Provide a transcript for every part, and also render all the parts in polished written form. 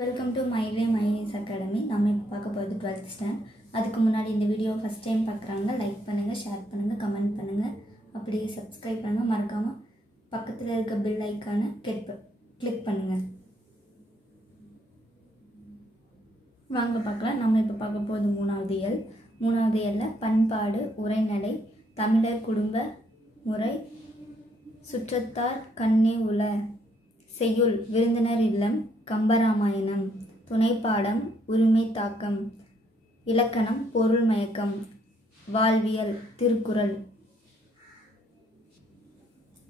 Welcome to my way மைஸ் academy. நம்ம இப்போ பார்க்க போகிறது 12th ஸ்டாண்ட். அதுக்கு முன்னாடி இந்த வீடியோ ஃபஸ்ட் டைம் பார்க்குறாங்க, லைக் பண்ணுங்கள், ஷேர் பண்ணுங்கள், கமெண்ட் பண்ணுங்கள், அப்படியே சப்ஸ்கிரைப் பண்ணுங்கள். மறக்காமல் பக்கத்தில் இருக்க பெல் ஐக்கானை கிளிக் பண்ணுங்கள். வாங்க பார்க்கலாம். நம்ம இப்போ பார்க்க போகிறது மூணாவது இயலில் பண்பாடு, உரைநடை, தமிழர் குடும்ப முறை, சுற்றத்தார் கண்ணே உல, செய்யுள், விருந்தினர் இல்லம், கம்பராமாயணம், துணைப்பாடம், உரிமை தாக்கம், இலக்கணம், பொருள் மயக்கம், வாழ்வியல், திருக்குறள்.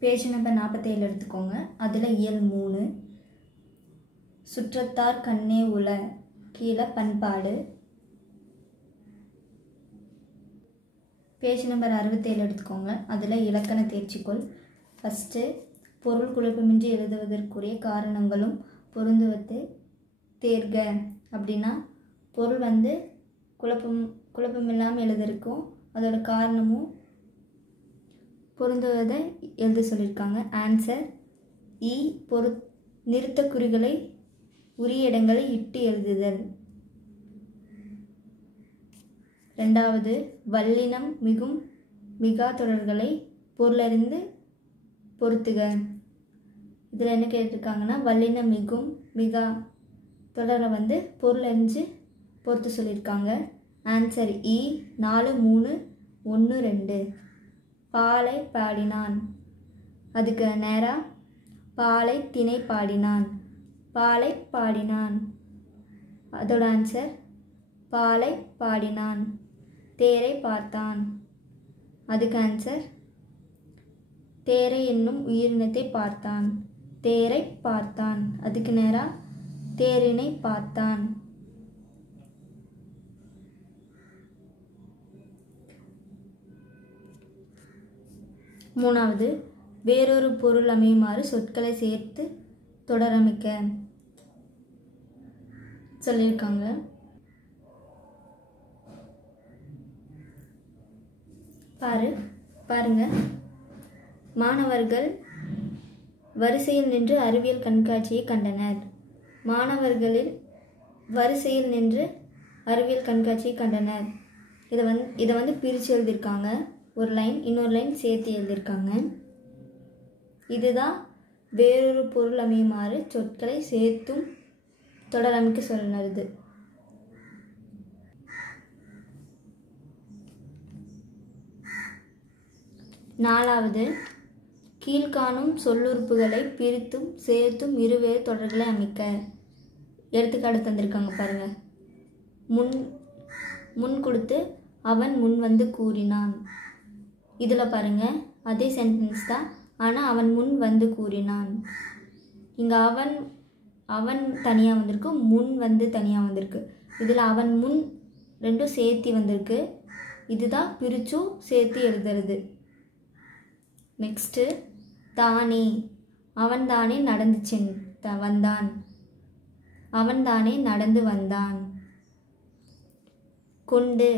பேஜ் நம்பர் 47 எடுத்துக்கோங்க. அதில் இயல் 3 சுற்றத்தார் கண்ணே உல, கீழே பண்பாடு. பேஜ் நம்பர் 67 எடுத்துக்கோங்க. அதில் இலக்கண தேர்ச்சிக்கோள். ஃபஸ்ட்டு, பொருள் குழப்பமின்றி எழுதுவதற்குரிய காரணங்களும் பொருந்துவது தேர்க. அப்படின்னா பொருள் குழப்பமில்லாமல் எழுதிருக்கும், அதோட காரணமும் பொருந்துவதை எழுத சொல்லியிருக்காங்க. ஆன்சர் இ. நிறுத்த குறிகளை உரிய இடங்களை இட்டு எழுதுதல். ரெண்டாவது, வல்லினம் மிகும் மிகா தொடர்களை பொருளறிந்து பொருத்துக. இதில் என்ன கேட்டிருக்காங்கன்னா, வல்லினம் மிகும் மிகா தொடரை பொருள் அறிஞ்சு பொறுத்து சொல்லியிருக்காங்க. ஆன்சர் இ. 4, 3, 1, 2. பாலை பாடினான், அதுக்கு நேராக பாலை திணை பாடினான், பாலை பாடினான், அதோட ஆன்சர் பாலை பாடினான். தேரை பார்த்தான், அதுக்கு ஆன்சர் தேரை என்னும் உயிரினத்தை பார்த்தான், தேரை பார்த்தான், அதுக்கு நேராக தேரினை பார்த்தான். மூணாவது, வேறொரு பொருள் அமையுமாறு சொற்களை சேர்த்து தொடரமைக்க சொல்லியிருக்காங்க. பாருங்க. மாணவர்கள் வரிசையில் நின்று அறிவியல் கண்காட்சியை கண்டனர். மாணவர்களில் வரிசையில் நின்று அறிவியல் கண்காட்சியை கண்டனர். இதை பிரித்து எழுதியிருக்காங்க. ஒரு லைன் இன்னொரு லைன் சேர்த்து எழுதியிருக்காங்க. இதுதான் வேறொரு பொருள் அமையுமாறு சொற்களை சேர்த்தும் தொடரமைக்க சொல்லுறது. நாலாவது, கீழ்காணும் சொல்லுறுப்புகளை பிரித்தும் சேர்த்தும் இருவேறு தொடர்களை அமைக்க. எடுத்துக்காட்டு தந்திருக்காங்க பாருங்க. முன் கொடுத்து அவன் முன் வந்து கூறினான். இதில் பாருங்க, அதே சென்டென்ஸ் தான், ஆனால் அவன் முன் வந்து கூறினான். இங்கே அவன் தனியாக வந்திருக்கு, முன் தனியாக வந்திருக்கு. இதில் அவன் முன் ரெண்டும் சேர்த்து வந்திருக்கு. இதுதான் பிரிச்சும் சேர்த்து எழுதுறது. நெக்ஸ்ட்டு, தானே, அவன் தானே நடந்து வந்தான், அவன் தானே நடந்து வந்தான். கொண்டு,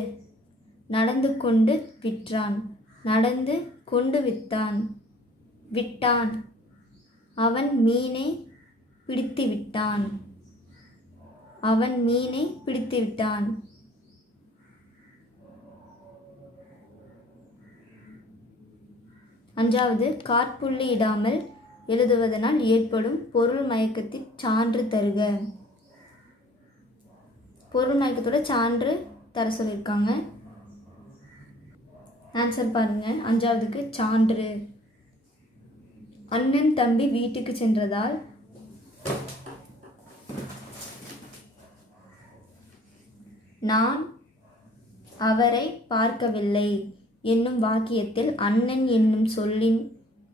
நடந்து கொண்டு விற்றான், நடந்து கொண்டு விற்றான். விட்டான், அவன் மீனை பிடித்து விட்டான், அவன் மீனை பிடித்து விட்டான். அஞ்சாவது, காற்புள்ளி இடாமல் எழுதுவதனால் ஏற்படும் பொருள் மயக்கத்தின் சான்று தருக. பொருள் மயக்கத்தோட சான்று தர சொல்லியிருக்காங்க. ஆன்சர் பாருங்க. அஞ்சாவதுக்கு சான்று. அண்ணன் தம்பி வீட்டுக்கு சென்றதால் நான் அவரை பார்க்கவில்லை என்னும் வாக்கியத்தில் அண்ணன் என்னும் சொல்லின்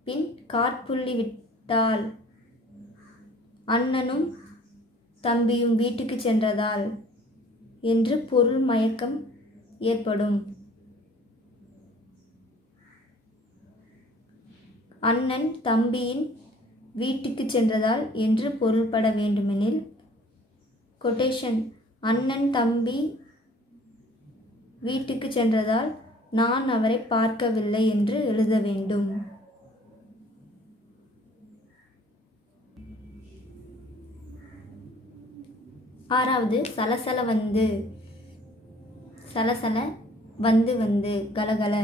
பின் காற்புள்ளி விட்டால் அண்ணனும் தம்பியும் வீட்டுக்கு சென்றதால் என்று பொருள் மயக்கம் ஏற்படும். அண்ணன் தம்பியின் வீட்டுக்கு சென்றதால் என்று பொருள்பட வேண்டுமெனில் கொட்டேஷன் அண்ணன் தம்பி வீட்டுக்கு சென்றதால் நான் அவரை பார்க்கவில்லை என்று எழுத வேண்டும். ஆறாவது சலசல வந்து, சலசல வந்து வந்து, கலகல,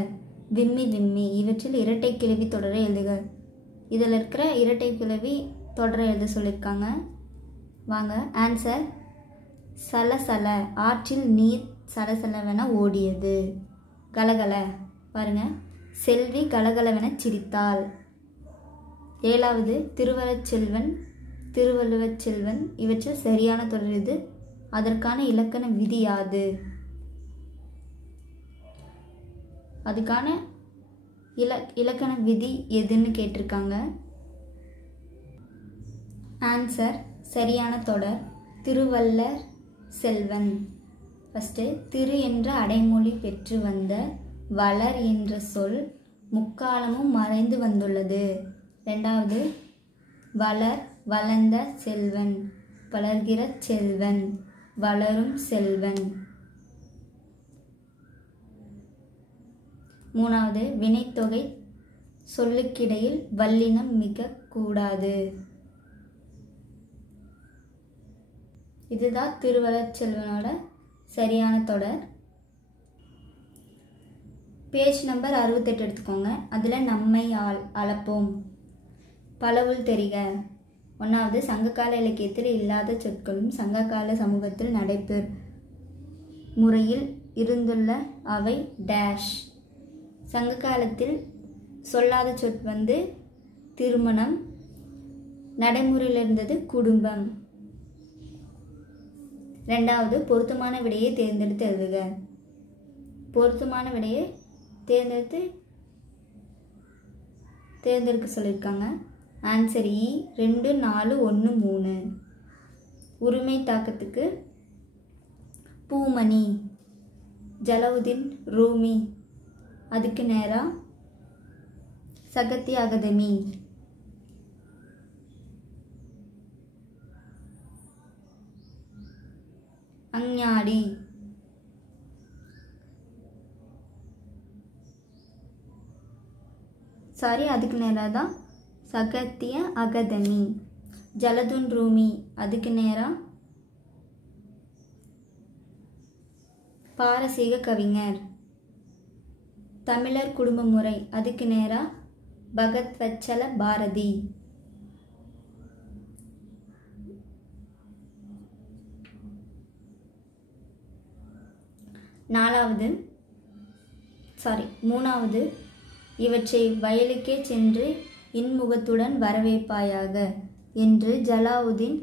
விம்மி விம்மி. இவற்றில் இரட்டை கிளவி தொடரை எழுதுக. இதில் இருக்கிற இரட்டை கிளவி தொடரை எழுத சொல்லியிருக்காங்க. வாங்க. ஆன்சர் சலசல, ஆற்றில் நீர் சலசலவென ஓடியது. கலகல பாருங்க, செல்வி கலகலவென சிரித்தாள். ஏழாவது திருவள்ளுவச்செல்வன், திருவள்ளுவச்செல்வன். இவற்றில் சரியான தொடர் எது? அதற்கான இலக்கண விதி யாது? அதுக்கான இலக்கண விதி எதுன்னு கேட்டிருக்காங்க. ஆன்சர் சரியான தொடர் திருவள்ளர் செல்வன். ஃபஸ்ட்டு, திரு என்ற அடைமொழி பெற்று வந்த வளர் என்ற சொல் முக்காலமும் மறைந்து வந்துள்ளது. ரெண்டாவது, வளர் வளர்ந்த செல்வன், வளர்கிற செல்வன், வளரும் செல்வன். மூணாவது, வினைத்தொகை சொல்லுக்கிடையில் வல்லினம் மிக கூடாது. இதுதான் திருவள்ளுவச்செல்வனோட சரியான தொடர். பேஜ் நம்பர் 68 எடுத்துக்கோங்க. அதில் நம்மை அளப்போம். பலவுள் தெரிக. ஒன்றாவது, சங்ககால இலக்கியத்தில் இல்லாத சொற்களும் சங்ககால சமூகத்தில் நடைபெறும் முறையில் இருந்துள்ள அவை டேஷ். சங்க காலத்தில் சொல்லாத சொற் வந்து திருமணம், நடைமுறையில் இருந்தது குடும்பம். ரெண்டாவது, பொருத்தமான விடையை தேர்ந்தெடுத்து எழுதுக. பொருத்தமான விடையை தேர்ந்தெடுக்க சொல்லியிருக்காங்க. ஆன்சர் இ 2, 4, 1, 3. உரிமை தாக்கத்துக்கு பூமணி, ஜலவுதீன் ரூமி, அதுக்கு நேரா சகத்தி அகதமி. அஞ்ஞாடி, அதுக்கு நேராக தான் சகத்திய அகதமி. ஜலதுன் ரூமி, அதுக்கு நேராக பாரசீக கவிஞர். தமிழர் குடும்ப முறை, அதுக்கு நேராக பகத்வச்சல பாரதி. மூணாவது, இவற்றை வயலுக்கே சென்று இன்முகத்துடன் வரவேற்பாயாக என்று ஜலாவுதீன்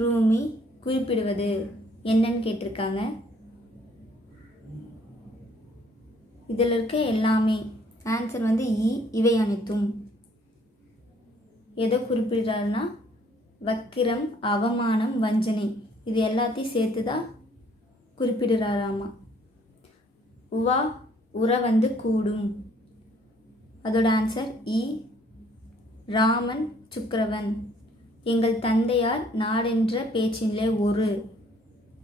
ரூமி குறிப்பிடுவது என்னன்னு கேட்டிருக்காங்க. இதில் இருக்க எல்லாமே ஆன்சர் வந்து இ, இவை அனைத்தும். எதை குறிப்பிடுறாருன்னா வக்கிரம், அவமானம், வஞ்சனை, இது எல்லாத்தையும் சேர்த்து தான் குறிப்பிடுறாராமா. உவா உற வந்து கூடும், அதோட ஆன்சர் இ, ராமன் சுக்கிரவன். எங்கள் தந்தையார் நாடென்ற பேச்சிலே ஒரு,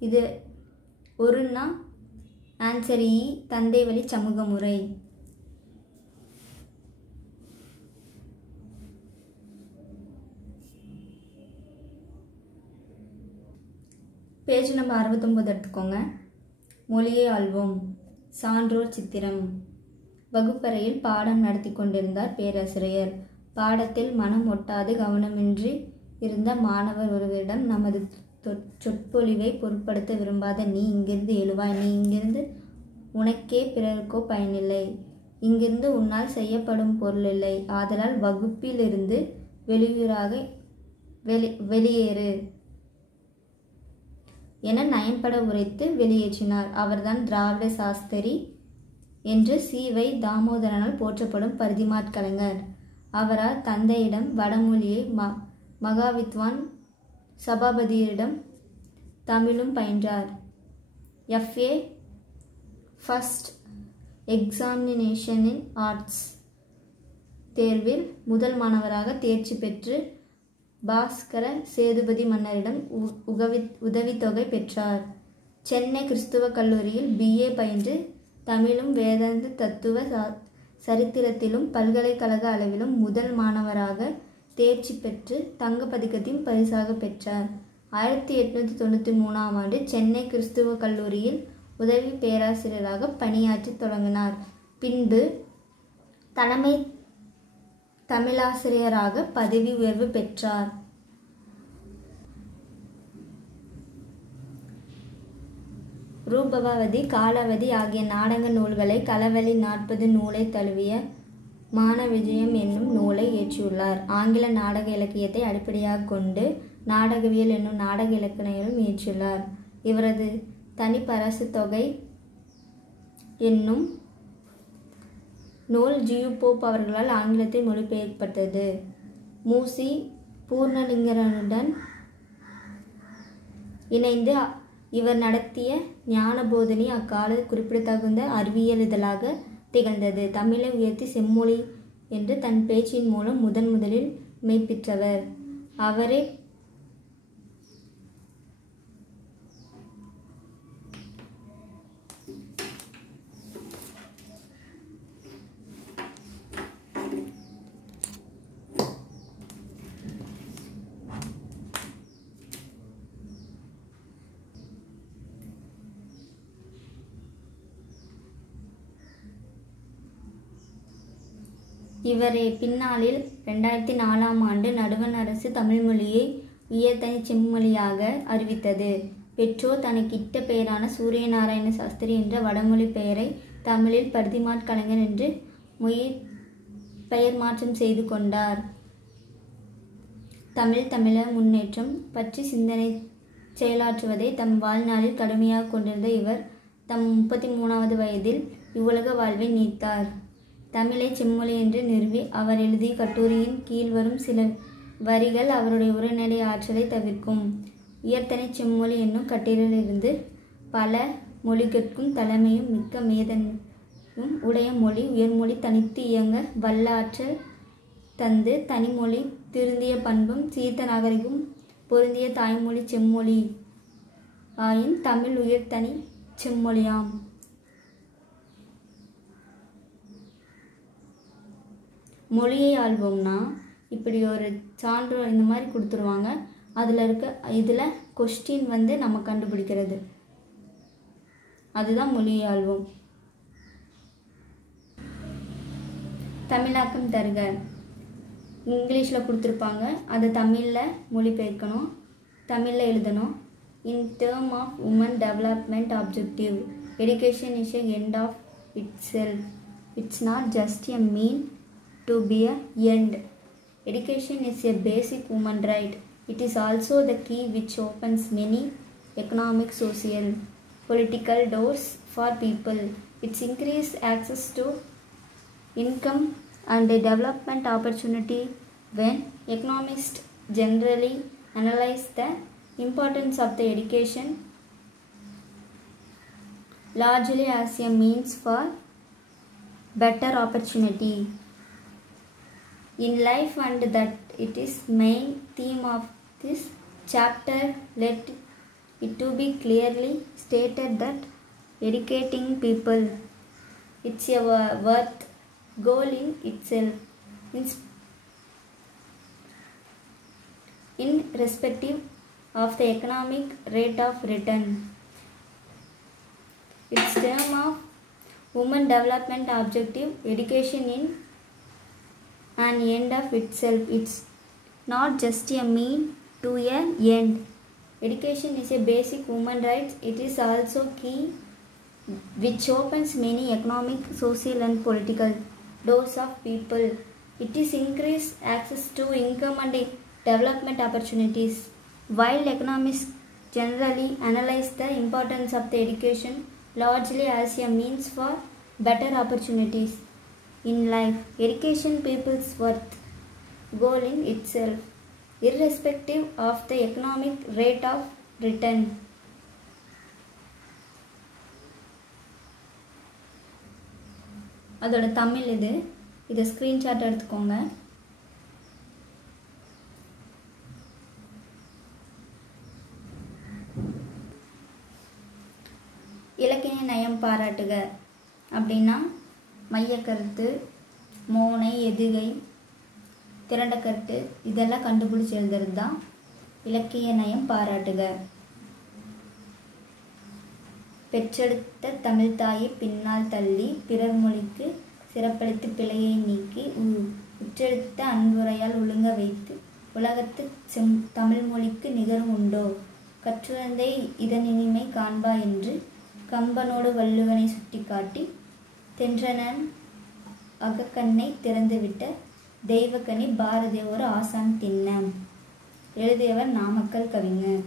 இது ஒருன்னா ஆன்சர் இ, தந்தை வழி சமூக முறை. பேஜ் நம்பர் 69 எடுத்துக்கோங்க. மொழியை ஆள்வோம். சான்றோர் சித்திரம். வகுப்பறையில் பாடம் நடத்தி கொண்டிருந்தார் பேராசிரியர். பாடத்தில் மனம் ஒட்டாது கவனமின்றி இருந்த மாணவர் ஒருவரிடம், நமது சொற்பொழிவை பொருட்படுத்த விரும்பாத நீ இங்கிருந்து எழுவாய். நீ இங்கிருந்து உனக்கே பிறருக்கோ பயனில்லை. இங்கிருந்து உன்னால் செய்யப்படும் பொருள் இல்லை. ஆதலால் வகுப்பிலிருந்து வெளியேறு என நயம்பட உரைத்து வெளியேற்றினார். அவர்தான் திராவிட சாஸ்திரி என்று சி.வை. தாமோதரனால் போற்றப்படும் பரிதிமாற் கலைஞர். அவரால் தந்தையிடம் வடமொழியை, மகாவித்வான் சபாபதியிடம் தமிழும் பயின்றார். F.A. ஃபர்ஸ்ட் எக்ஸாமினேஷன் இன் ஆர்ட்ஸ் தேர்வில் முதல் மாணவராக தேர்ச்சி பெற்று பாஸ்கர சேதுபதி மன்னரிடம் உதவித்தொகை பெற்றார். சென்னை கிறிஸ்துவ கல்லூரியில் BA பயின்று தமிழும் வேதாந்த தத்துவ சரித்திரத்திலும் பல்கலைக்கழக அளவிலும் முதல் மாணவராக தேர்ச்சி பெற்று தங்கப்பதக்கத்தையும் பரிசாக பெற்றார். 1893ஆம் ஆண்டு சென்னை கிறிஸ்துவ கல்லூரியில் உதவி பேராசிரியராக பணியாற்றி தொடங்கினார். பின்பு தலைமை தமிழாசிரியராக பதவி உயர்வு பெற்றார். ரூபவதி, காலாவதி ஆகிய நாடக நூல்களை, களவழி 40 நூலை தழுவிய மானவிஜயம் என்னும் நூலை இயற்றியுள்ளார். ஆங்கில நாடக இலக்கியத்தை அடிப்படையாக கொண்டு நாடகவியல் என்னும் நாடக இலக்கணங்களும் இயற்றியுள்ளார். இவரது தனிப்பரசு தொகை என்னும் நூல் ஜியு போப் அவர்களால் ஆங்கிலத்தில் மொழிபெயர்க்கப்பட்டது. மூசி பூர்ணலிங்கனுடன் இணைந்து இவர் நடத்திய ஞானபோதினி அக்கால குறிப்பிடத்தகுந்த அறிவியல் இதழாக திகழ்ந்தது. தமிழை உயர்த்தி செம்மொழி என்று தன் பேச்சின் மூலம் முதலில் மெய்ப்பிற்றவர் அவரே. இவரே பின்னாளில் 2004ஆம் ஆண்டு நடுவண் அரசு தமிழ் மொழியை உயர்தனி செம்மொழியாக அறிவித்தது. பெற்றோர் தனக்கு இட்ட பெயரான சூரியநாராயண சாஸ்திரி என்ற வடமொழி பெயரை தமிழில் பரிதிமாற் கலைஞர் என்று பெயர் மாற்றம் செய்து கொண்டார். தமிழர் முன்னேற்றம் பற்றி சிந்தனை செயலாற்றுவதை தம் வாழ்நாளில் கடுமையாக கொண்டிருந்த இவர் தம் 33வது வயதில் இவ்வுலக வாழ்வை நீத்தார். தமிழை செம்மொழி என்று நிறுவி அவர் எழுதிய கட்டுரையின் கீழ் வரும் சில வரிகள் அவருடைய உரைநடை ஆற்றலை தவிர்க்கும். உயர்தனி செம்மொழி என்னும் கட்டிலிருந்து பல மொழிகட்கும் தலைமையும் மிக்க மேதனையும் உடைய மொழி உயர்மொழி தனித்து இயங்க வல்ல ஆற்றல் தந்து தனிமொழி திருந்திய பண்பும் சீர்த்த நாகரிகம் பொருந்திய தாய்மொழி செம்மொழி ஆயின் தமிழ் உயர்தனி செம்மொழியாம். மொழியை ஆள்வோம்னா இப்படி ஒரு சான்று இந்த மாதிரி கொடுத்துருவாங்க. இதில் கொஸ்டின் நம்ம கண்டுபிடிக்கிறது, அதுதான் மொழியை ஆள்வோம். தமிழாக்கம் தருக. இங்கிலீஷில் கொடுத்துருப்பாங்க, அதை தமிழில் மொழிபெயர்க்கணும், தமிழில் எழுதணும். In term of woman development objective, education is a end of itself. It's not just a mean to be a end. Education is a basic human right. It is also the key which opens many economic, social, political doors for people. It's increased access to income and development opportunity. When economists generally analyze the importance of the education largely as a means for better opportunity in life, and that it is main theme of this chapter. Let it to be clearly stated that educating people, it's a worth goal in itself, irrespective of the economic rate of return. Its term of women development objective, education in an end of itself. It's not just a mean to an end. Education is a basic human right. It is also key which opens many economic, social and political doors of people. It is increased access to income and development opportunities. While economists generally analyze the importance of the education largely as a means for better opportunities in life, education people's worth goal in itself, irrespective of the economic rate of return. அதோட தமிழ் இதை screenshot எடுத்துக்கோங்க. இலக்கிய நயம் பாராட்டுக அப்படின்னா மையக்கருத்து, மோனை, எதுகை, திரண்ட கருத்து இதெல்லாம் கண்டுபிடிச்சி எழுதுறது தான் இலக்கிய நயம் பாராட்டுக. பெற்றெடுத்த தமிழ்த்தாயை பின்னால் தள்ளி பிறர் மொழிக்கு சிறப்பளித்து பிழையை நீக்கி உற்றெடுத்த அன்புரையால் ஒழுங்க வைத்து உலகத்து தமிழ் மொழிக்கு நிகரும் உண்டோ கற்றுவந்தே இதனினிமை காண்பா என்று கம்பனோடு வள்ளுவனை சுட்டிக்காட்டி தென்றனன் அகக்கண்ணை திறந்துவிட்ட தெய்வக்கனி பாரதி ஒரு ஆசான் தின்ன. எழுதியவர் நாமக்கல் கவிஞர்.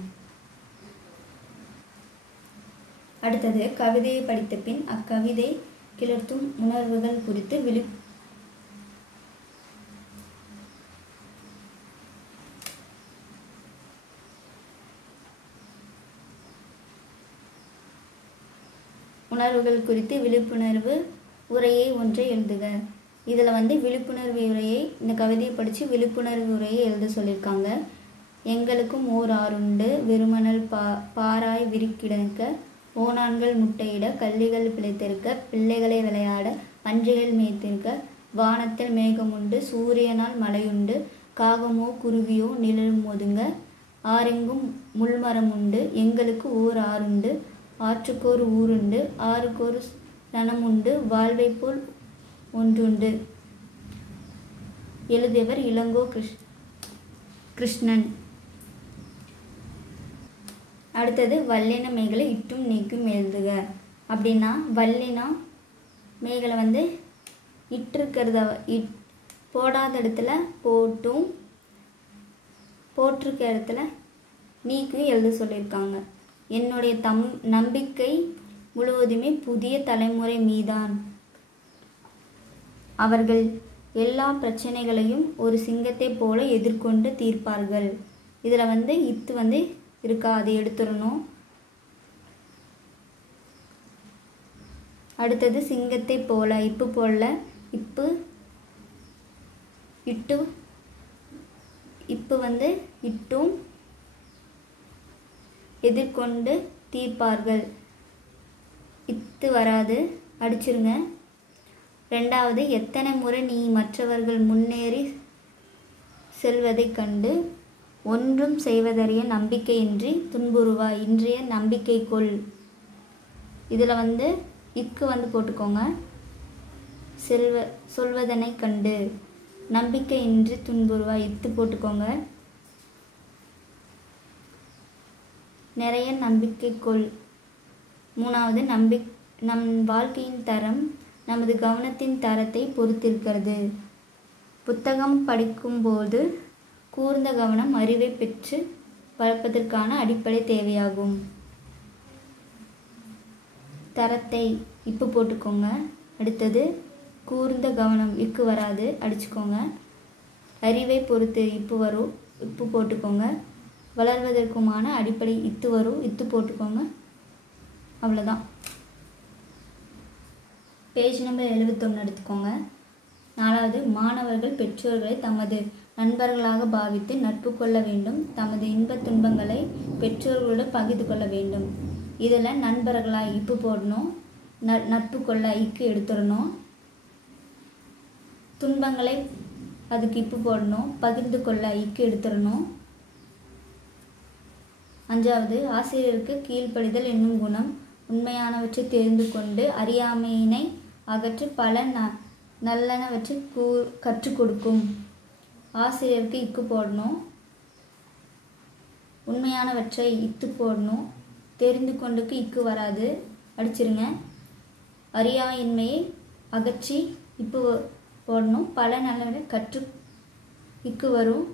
அடுத்தது கவிதையை படித்த பின் அக்கவிதை கிளர்த்தும் உணர்வுகள் குறித்து விழிப்புணர்வு உரையை ஒன்றை எழுதுக. இதில் விழிப்புணர்வு உரையை இந்த கவிதையை படித்து விழிப்புணர்வு உரையை எழுத சொல்லியிருக்காங்க. எங்களுக்கும் ஓர் ஆறுண்டு வெறுமணல் பாராய் விரிக்கிடக்க ஓனான்கள் முட்டையிட கள்ளிகள் பிழைத்திருக்க பிள்ளைகளை விளையாட பன்றிகள் மேய்த்திருக்க வானத்தில் மேகமுண்டு சூரியனால் மழையுண்டு காகமோ குருவியோ நிழலும் ஒதுங்க ஆரெங்கும் முள்மரம் உண்டு எங்களுக்கு ஓர் ஆறுண்டு ஆற்றுக்கோர் ஊருண்டு ஆறுக்கோர் சனமுண்டு வாழ்வை போல் ஒன்றுண்டு. எழுதியவர் இளங்கோ கிருஷ்ணன். அடுத்தது வல்லின மேகலை இட்டும் நீக்கும் எழுதுக. அப்படின்னா வல்லினா மேகலை இட்டிருக்கிறத போடாத இடத்துல போட்டும் போட்டிருக்க இடத்துல நீக்கும் எழுத சொல்லியிருக்காங்க. என்னுடைய நம்பிக்கை முழுவதுமே புதிய தலைமுறை மீதான். அவர்கள் எல்லா பிரச்சனைகளையும் ஒரு சிங்கத்தை போல எதிர்கொண்டு தீர்ப்பார்கள். இதில் இத்து இருக்கா, அதை எடுத்துடணும். அடுத்தது சிங்கத்தை போல இப்பு போல இப்பு இட்டு இப்பு இட்டும் எதிர்கொண்டு தீர்ப்பார்கள். இத்து வராது, அடிச்சிருங்க. ரெண்டாவது எத்தனை முறை நீ மற்றவர்கள் முன்னேறி செல்வதைக் கண்டு ஒன்றும் செய்வதறிய நம்பிக்கையின்றி துன்புறுவாய் இன்றைய நம்பிக்கை கொள். இதில் இக்கு போட்டுக்கோங்க. சொல்வதனை கண்டு நம்பிக்கையின்றி துன்புறுவாய் இத்து போட்டுக்கோங்க. நிறைய நம்பிக்கை கொள். மூணாவது நம் வாழ்க்கையின் தரம் நமது கவனத்தின் தரத்தை பொறுத்திருக்கிறது. புத்தகம் படிக்கும்போது கூர்ந்த கவனம் அறிவை பெற்று வளர்ப்பதற்கான அடிப்படை தேவையாகும். தரத்தை இப்பு போட்டுக்கோங்க. அடுத்தது கூர்ந்த கவனம் இக்கு வராது, அடிச்சுக்கோங்க. அறிவை பொறுத்து இப்பு போட்டுக்கோங்க. வளர்வதற்குமான அடிப்படை இத்து வரும், இத்து போட்டுக்கோங்க. அவ்வளோதான். பேஜ் நம்பர் 71 எடுத்துக்கோங்க. நாலாவது மாணவர்கள் பெற்றோர்களை தமது நண்பர்களாக பாவித்து நட்பு கொள்ள வேண்டும். தமது இன்பத் துன்பங்களை பெற்றோர்களோடு பகிர்ந்து கொள்ள வேண்டும். இதில் நண்பர்களாக இப்பு போடணும். நட்பு கொள்ள இக்கு எடுத்துடணும். துன்பங்களை அதுக்கு இப்பு போடணும். பகிர்ந்து கொள்ள இக்கு எடுத்துடணும். அஞ்சாவது ஆசிரியருக்கு கீழ்ப்படிதல் என்னும் குணம் உண்மையானவற்றை தெரிந்து கொண்டு அறியாமையினை அகற்றி பல நல்லனவற்றை கற்றுக் கொடுக்கும். ஆசிரியருக்கு இக்கு போடணும். உண்மையானவற்றை இத்து போடணும். தெரிந்து கொண்டுக்கு இக்கு வராது, அடிச்சிருங்க. அறியாமையின்மையை அகற்றி இப்பு போடணும். பல நல்லவற்றை கற்று இக்கு வரும்.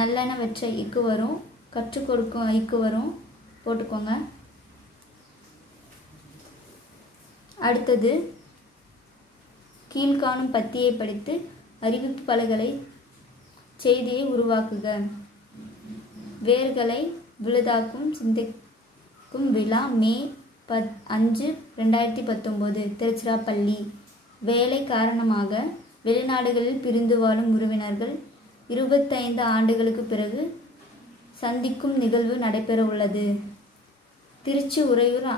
நல்லனவற்றை இக்கு வரும். கற்றுக் கொடுக்கும் இக்கு வரும், போட்டுக்கோங்க. அடுத்தது கீழ்காணும் பத்தியை படித்து அறிவிப்பு பலகை செய்தியை உருவாக்குக. வேர்களை விழுதாக்கும் சிந்திக்கும் விழா மே 5, 2019 திருச்சிராப்பள்ளி. வேலை காரணமாக வெளிநாடுகளில் பிரிந்து வாழும் உறவினர்கள் 25 ஆண்டுகளுக்கு பிறகு சந்திக்கும் நிகழ்வு நடைபெற உள்ளது. திருச்சி உறையூர்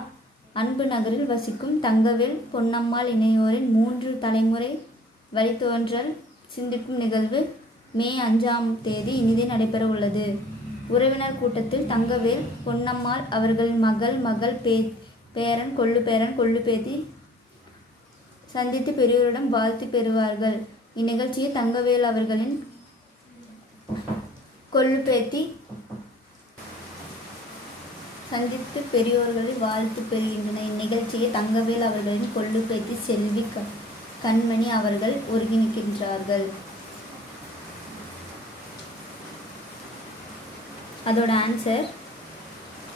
அன்பு நகரில் வசிக்கும் தங்கவேல் பொன்னம்மாள் இணையோரின் 3 தலைமுறை வழித்தோன்றல் சிந்திக்கும் நிகழ்வு மே 5ஆம் தேதி இனிதே நடைபெற உள்ளது. உறவினர் கூட்டத்தில் தங்கவேல், பொன்னம்மாள் அவர்களின் மகள், பேரன், கொள்ளுப்பேத்தி சந்தித்து பெரியோரிடம் வாழ்த்து பெறுவார்கள். இந்நிகழ்ச்சியில் தங்கவேல் அவர்களின் கொள்ளுப்பேத்தி சந்தித்து பெரியோர்களை வாழ்த்து பெறுகின்றனர். இந்நிகழ்ச்சியை தங்கவேல் அவர்களின் கொள்ளுப்பேத்தி செல்வி கண்மணி அவர்கள் ஒருங்கிணைக்கின்றார்கள். அதோட ஆன்சர்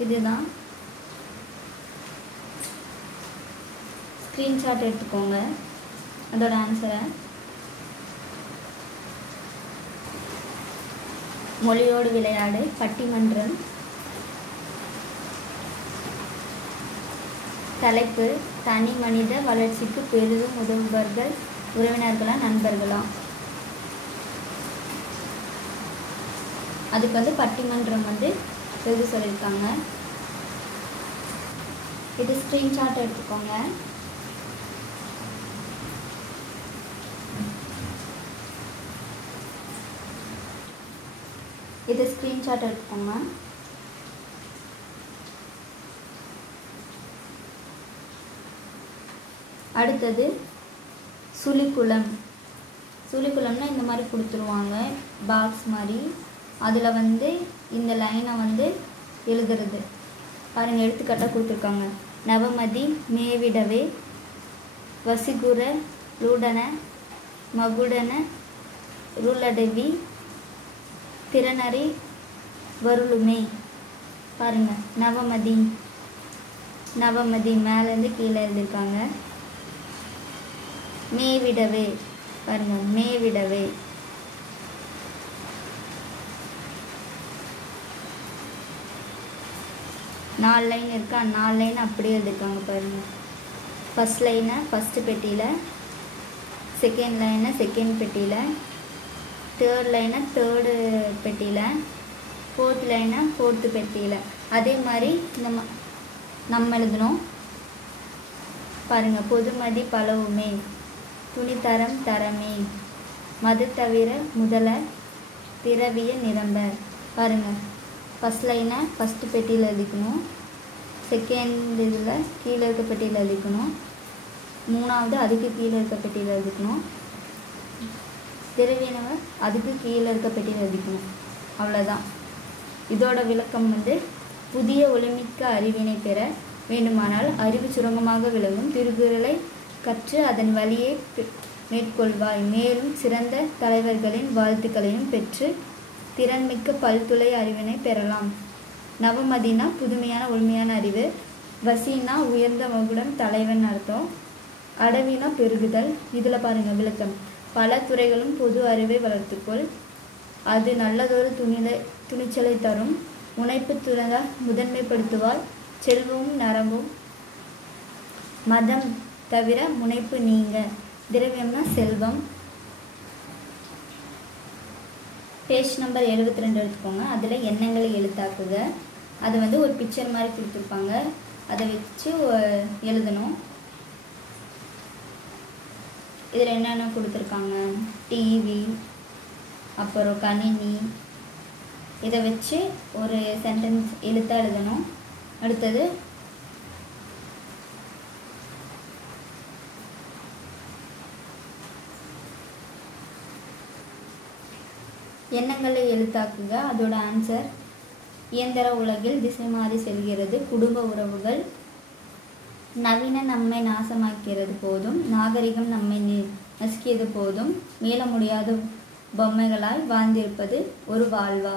இதுதான். ஸ்க்ரீன்ஷாட் எடுத்துக்கோங்க அதோட ஆன்சரை. மொழியோடு விளையாடு, பட்டிமன்றம். தலைப்பு தனி மனித வளர்ச்சிக்கு பெரிதும் உதவுபவர்கள் உறவினர்களா நண்பர்களா? அதுக்கு பட்டிமன்றம் எழுதி சொல்லியிருக்காங்க. இது ஸ்க்ரீன்ஷாட் எடுத்துக்கோங்க. இது ஸ்க்ரீன்ஷாட் எடுத்துக்கோங்க. அடுத்தது சுழிக்குளம். சுழிக்குளம்னா இந்த மாதிரி கொடுத்துருவாங்க, பாக்ஸ் மாதிரி. அதில் இந்த லைனை எழுதுறது பாருங்கள். எடுத்துக்காட்டாக கொடுத்துருக்காங்க. நவமதி மேவிடவே, வசிகுர லூடன மகுடன ருளடவி திறனறி வருளுமே. பாருங்கள், நவமதி மேலேருந்து கீழே எழுதியிருக்காங்க. மேவிடவே பாருங்கள், மேவிடவே. நாலு லைன் இருக்கா, 4 லைன் அப்படியே எழுதியிருக்காங்க பாருங்கள். ஃபஸ்ட் லைனை ஃபஸ்ட்டு பெட்டியில், செகண்ட் லைனை செகண்ட் பெட்டியில், தேர்ட் லைனை தேர்டு பெட்டியில், ஃபோர்த் லைனை ஃபோர்த்து பெட்டியில். அதே மாதிரி நம்ம எழுதணும் பாருங்கள். பொதுமதி பலவுமே, துணித்தரம் தரமே, மது தவிர முதல திரவிய நிரம்ப. பாருங்கள், ஃபஸ்ட் லைனை ஃபஸ்ட்டு பெட்டியில் எழுதிக்கணும், செகண்ட் இதில் கீழே இருக்க பெட்டியில் எழுதிக்கணும், மூணாவது அதுக்கு கீழே இருக்க பெட்டியில் எழுதிக்கணும், திரவியனவை அதுக்கு கீழே இருக்க பெட்டியில் எழுதிக்கணும். அவ்வளோதான். இதோட விளக்கம் புதிய ஒளிமிக்க அறிவினை பெற வேண்டுமானால் அறிவு சுரங்கமாக விளங்கும் திருக்குறளை கற்று அதன் வழியை மேற்கொள்வாய். மேலும் சிறந்த தலைவர்களின் வாழ்த்துக்களையும் பெற்று திறன்மிக்க பல்துறை அறிவினை பெறலாம். நவமதினா புதுமையான உண்மையான அறிவு, வசினா உயர்ந்த மகுடம் தலைவன் அர்த்தம், அடவினா பெருகுதல். இதில் பாருங்கள் விளக்கம். பல துறைகளும் பொது அறிவை வளர்த்துக்கொள், அது நல்லதொரு துணிச்சலை தரும், முனைப்பு துறந்தால் முதன்மைப்படுத்துவாள், செல்வமும் நரம்பும் மதம் தவிர முனைப்பு நீங்க. திரவியம்னா செல்வம். பேஜ் நம்பர் 72 எடுத்துக்கோங்க. அதில் எண்ணங்களை எழுத்தாக்குக. அது ஒரு பிக்சர் மாதிரி கொடுத்துருப்பாங்க, அதை வச்சு எழுதணும். இதில் என்னென்ன கொடுத்துருக்காங்க, டிவி, அப்புறம் கணினி, இதை வச்சு ஒரு சென்டென்ஸ் எழுத்தாக எழுதணும். அடுத்தது எண்ணங்களை எழுத்தாக்குக. அதோட ஆன்சர் இயந்திர உலகில் திசை மாறி செல்கிறது, குடும்ப உறவுகள், நவீன நம்மை நாசமாக்கிறது போதும், நாகரிகம் நம்மை நசுக்கியது போதும், மீள முடியாத பொம்மைகளாய் வாழ்ந்திருப்பது ஒரு வாழ்வா.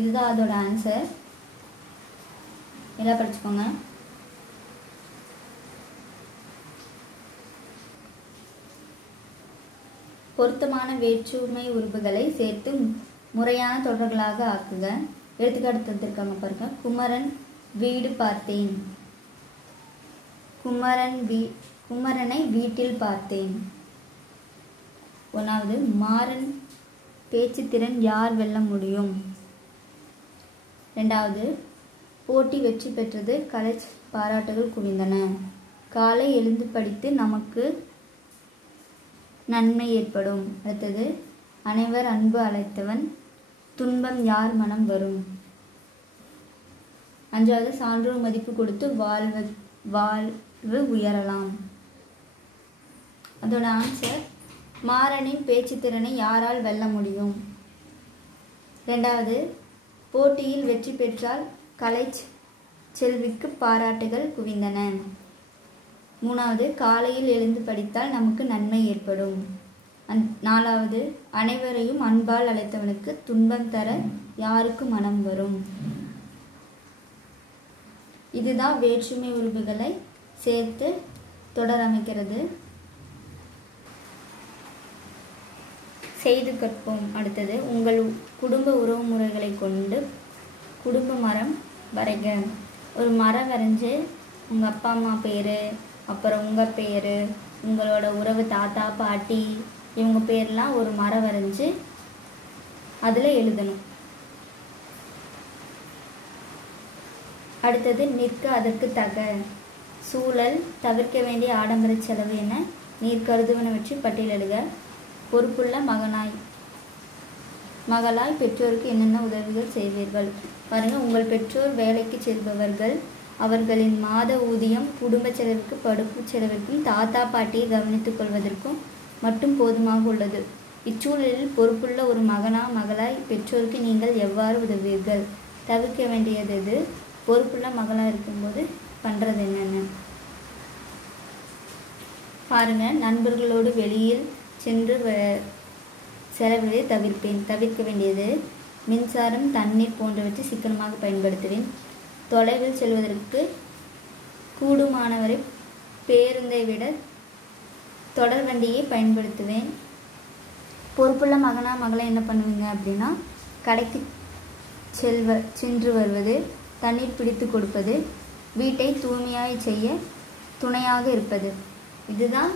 இதுதான் அதோட ஆன்சர். எல்லாம் படிச்சுக்கோங்க. பொருத்தமான வேற்றுமை உறுப்புகளை சேர்த்து முறையான தொடர்களாக ஆக்குக. எடுத்துக்காட்டு தந்திருக்காங்க பாருங்க. குமரன் வீடு பார்த்தேன், குமரனை வீட்டில் பார்த்தேன். ஒன்றாவது, மாறன் பேச்சு திறன் யார் வெல்ல முடியும். ரெண்டாவது, போட்டி வெற்றி பெற்றது, கலை பாராட்டுகள் குவிந்தன. காலை எழுந்து படித்து நமக்கு நன்மை ஏற்படும். அடுத்தது, அனைவர் அன்பு அழைத்தவன் துன்பம் யார் மனம் வரும். 5வது சான்றோர் மதிப்பு கொடுத்து வாழ்வு உயரலாம். அதோட ஆன்சர் மாறனின் பேச்சு திறனை யாரால் வெல்ல முடியும். 2வது போட்டியில் வெற்றி பெற்றால் கலை செல்விக்கு பாராட்டுகள் குவிந்தன. 3வது காலையில் எழுந்து படித்தால் நமக்கு நன்மை ஏற்படும். 4வது அனைவரையும் அன்பால் அழைத்தவனுக்கு துன்பம் தர யாருக்கு மனம் வரும். இதுதான் வேற்றுமை உறுப்புகளை சேர்த்து தொடர் அமைக்கிறது. செய்து கற்போம். அடுத்தது உங்கள் குடும்ப உறவு முறைகளை கொண்டு குடும்ப மரம் வரைக. ஒரு மரம் வரைஞ்சி உங்கள் அப்பா அம்மா பேர், அப்புறம் உங்கள் பேர், உங்களோட உறவு தாத்தா பாட்டி இவங்க பேர்லாம் ஒரு மரம் வரைஞ்சி அதில் எழுதணும். அடுத்தது நிற்க அதற்கு தக. சூழல் தவிர்க்க வேண்டிய ஆடம்பர செலவு என நீர் கருதுவனவற்றை பட்டியலிடுக. பொறுப்புள்ள மகளாய் பெற்றோருக்கு என்னென்ன உதவிகள் செய்வீர்கள். பாருங்கள், உங்கள் பெற்றோர் வேலைக்கு செல்பவர்கள். அவர்களின் மாத ஊதியம் குடும்ப செலவுக்கு படுப்பு செலவிற்கும் தாத்தா பாட்டியை கவனித்துக் கொள்வதற்கும் மட்டும் போதுமாக உள்ளது. இச்சூழலில் பொறுப்புள்ள ஒரு மகளாய் பெற்றோருக்கு நீங்கள் எவ்வாறு உதவுவீர்கள். தவிர்க்க வேண்டியது எது, பொறுப்புள்ள மகளாக இருக்கும்போது பண்ணுறது என்னென்னு பாருங்கள். நண்பர்களோடு வெளியில் சென்று செலவிடுவதை தவிர்ப்பேன். தவிர்க்க வேண்டியது மின்சாரம் தண்ணீர் போன்றவற்றை சிக்கனமாக பயன்படுத்துவேன். தொலைவில் செல்வதற்கு கூடுமானவரை பேருந்தை விட தொடர் வண்டியை பயன்படுத்துவேன். பொறுப்புள்ள மகளை என்ன பண்ணுவீங்க அப்படின்னா கடைக்கு சென்று வருவது, தண்ணீர் பிடித்து கொடுப்பது, வீட்டை தூய்மையாக செய்ய துணையாக இருப்பது. இதுதான்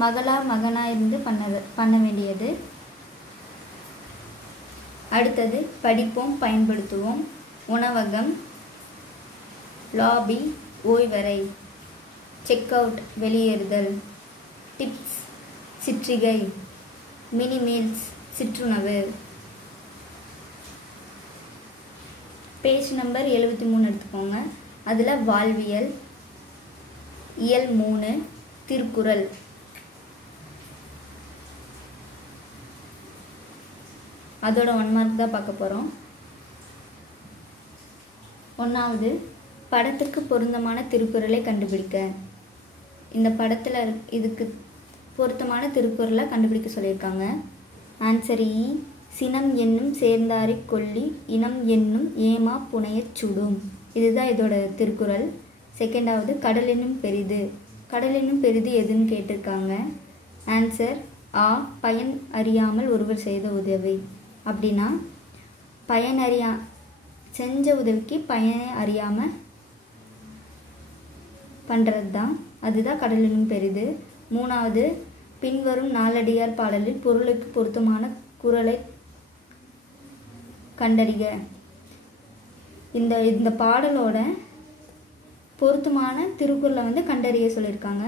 மகனாக இருந்து பண்ண வேண்டியது. அடுத்தது படிப்போம் பயன்படுத்துவோம். உணவகம், லாபி ஓய்வறை, செக் அவுட் வெளியேறுதல், டிப்ஸ் சிற்றிகை, மினி மீல்ஸ் சிற்றுணவு. பேஜ் நம்பர் 73 எடுத்துக்கோங்க. அதில் வாழ்வியல், இயல் 3, திருக்குறள். அதோட 1 மார்க் தான் பார்க்க போகிறோம். 1வது படத்துக்கு பொருத்தமான திருக்குறளை கண்டுபிடிக்க. இந்த படத்தில் இதுக்கு பொருத்தமான திருக்குறளை கண்டுபிடிக்க சொல்லியிருக்காங்க. ஆன்சர் இ. சினம் என்னும் சேர்ந்தாரை கொல்லி இனம் என்னும் ஏமா புனையச் சுடும். இதுதான் இதோட திருக்குறள். 2வது கடல் என்னும் பெரிது. கடல் என்னும் பெரிது எதுன்னு கேட்டிருக்காங்க. ஆன்சர் ஆ. பயன் அறியாமல் ஒருவர் செய்த உதவி. அப்படின்னா செஞ்ச உதவிக்கு பயனை அறியாமல் பண்ணுறது தான், அதுதான் கடல் என்னும் பெரிது. 3வது பின்வரும் நாலடியார் பாடலில் பொருளுக்கு பொருத்தமான குறளை கண்டறிக. இந்த பாடலோட பொருத்தமான திருக்குறளை கண்டறிய சொல்லியிருக்காங்க.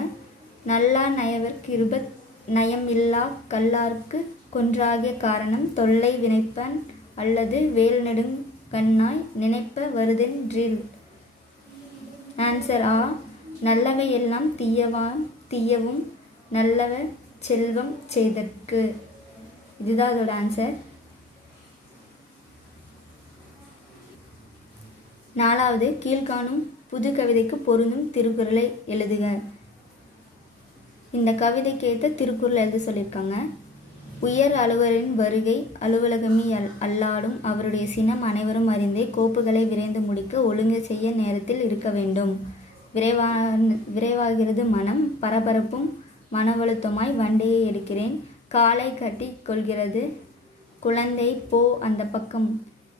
நல்லார் நயவர் கிருபத் நயம் இல்லா கல்லார்க்கு கொன்றாகிய காரணம் தொல்லை வினைப்பன் அல்லது வேல் நெடுங் கண்ணாய் நினைப்ப வருதென்றில். ஆன்சர் ஆ. நல்லவை எல்லாம் தீயவும் நல்லவ செல்வம் செய்தற்கு. இதுதான் அதோட ஆன்சர். 4வது கீழ்காணும் புது கவிதைக்கு பொருந்தும் திருக்குறளை எழுதுக. இந்த கவிதைக்கு ஏற்ற திருக்குறள் எழுத சொல்லியிருக்காங்க. உயர் அலுவலரின் வருகை அலுவலகமே அல்லாடும் அவருடைய சினம் அனைவரும் அறிந்தே கோப்புகளை விரைந்து முடிக்க ஒழுங்கு செய்ய நேரத்தில் இருக்க வேண்டும். விரைவாகிறது மனம், பரபரப்பும் மனவழுத்தமாய் வண்டியை எடுக்கிறேன், காலை கட்டி கொள்கிறது குழந்தை, போ அந்த பக்கம்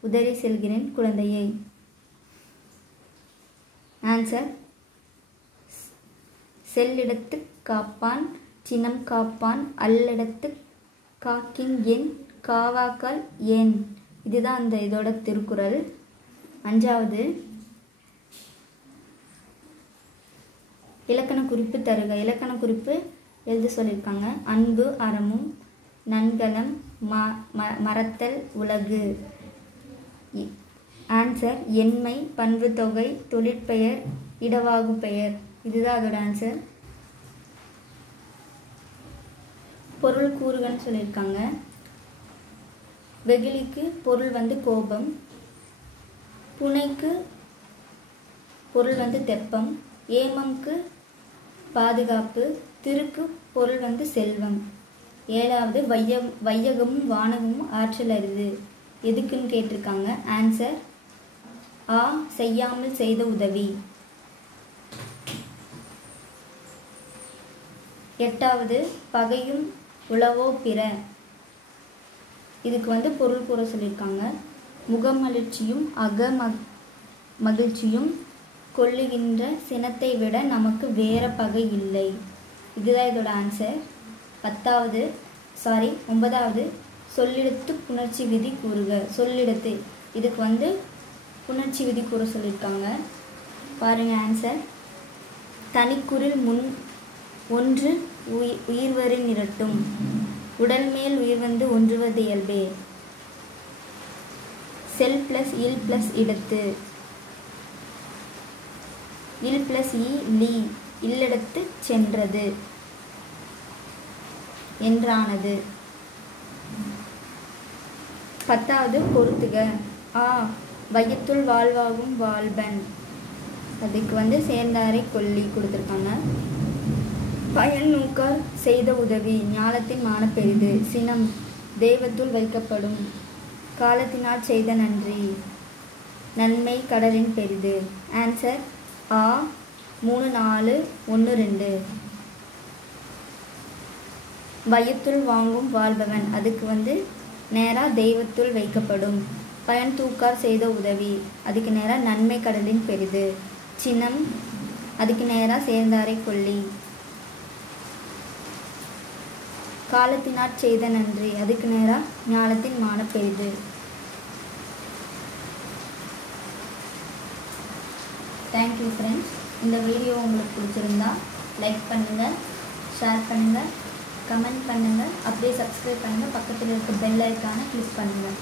உதறி செல்கிறேன் குழந்தையை. ஆன்சர் செல்லிடத்து காப்பான் சினம் காப்பான் அல்லிடத்து காக்கின் என் காவாக்கால் ஏன். இதுதான் அந்த இதோட திருக்குறள். 5வது இலக்கண குறிப்பு தருக. இலக்கண குறிப்பு எழுத சொல்லியிருக்காங்க. அன்பு அறமும் நன்கலம் மறத்தல் உலகு. ஆன்சர் எண்மை, பண்புத்தொகை, தொழிற்பெயர், இடவாகு பெயர். இதுதான் அதோட ஆன்சர். பொருள் கூறுகன்னு சொல்லியிருக்காங்க. வெகுளிக்கு பொருள் வந்து கோபம், புனைக்கு பொருள் வந்து தெப்பம், ஏமம்க்கு பாதுகாப்பு, திருக்கு பொருள் வந்து செல்வம். 7வது வையகமும் வானகமும் ஆற்றல் அரிது. எதுக்குன்னு கேட்டிருக்காங்க. ஆன்சர் ஆ செய்யாமல் செய்த உதவி. 8வது பகையும் உளவோ பிற. இதுக்கு வந்து பொருள் கூற சொல்லியிருக்காங்க. முகமலர்ச்சியும் மகிழ்ச்சியும் கொள்ளுகின்ற சினத்தை விட நமக்கு வேற பகை இல்லை. இதுதான் இதோட ஆன்சர். 9வது சொல்லிடத்து புணர்ச்சி விதி கூறுக. சொல்லிடத்து இதுக்கு வந்து புணர்ச்சி விதி கூற சொல்லியிருக்காங்க. பாருங்க ஆன்சர். தனிக்குறில் முன் ஒன்று உயிர்வரின் இரட்டும். உடல் மேல் உயிர் வந்து ஒன்றுவது இயல்பே. செல் பிளஸ் இல் பிளஸ் இடத்து. இல் பிளஸ் இ லீ இல்லிடத்து சென்றது என்றானது. 10வது பொறுத்துக. வையத்துள் வாழ்வாகும் வாழ்பன். அதுக்கு வந்து சேர்ந்தாரை கொல்லி கொடுத்துருக்காங்க. பயன் நூக்கால் செய்த உதவி, ஞாலத்தின் மானப்பெரிது. சினம் தெய்வத்துள் வைக்கப்படும், காலத்தினால் செய்த நன்றி, நன்மை கடலின் பெரிது. ஆன்சர் ஆ 3, 4, 1, 2. வையத்துள் வாங்கும் வாழ்பவன், அதுக்கு வந்து நேராக தெய்வத்துள் வைக்கப்படும். பயன் தூக்கார் செய்த உதவி, அதுக்கு நேராக நன்மை கடலின் பெரிது. சின்னம் அதுக்கு நேராக சேர்ந்தாரை கொல்லி. காலத்தினாற் செய்த நன்றி, அதுக்கு நேராக ஞாலத்தின் மானப்பெரிது. Thank you friends. இந்த வீடியோ உங்களுக்கு பிடிச்சிருந்தா லைக் பண்ணுங்கள், ஷேர் பண்ணுங்கள், கமெண்ட் பண்ணுங்கள், அப்படியே சப்ஸ்கிரைப் பண்ணுங்கள், பக்கத்தில் இருக்க பெல் ஐக்கானை கிளிக் பண்ணுங்கள்.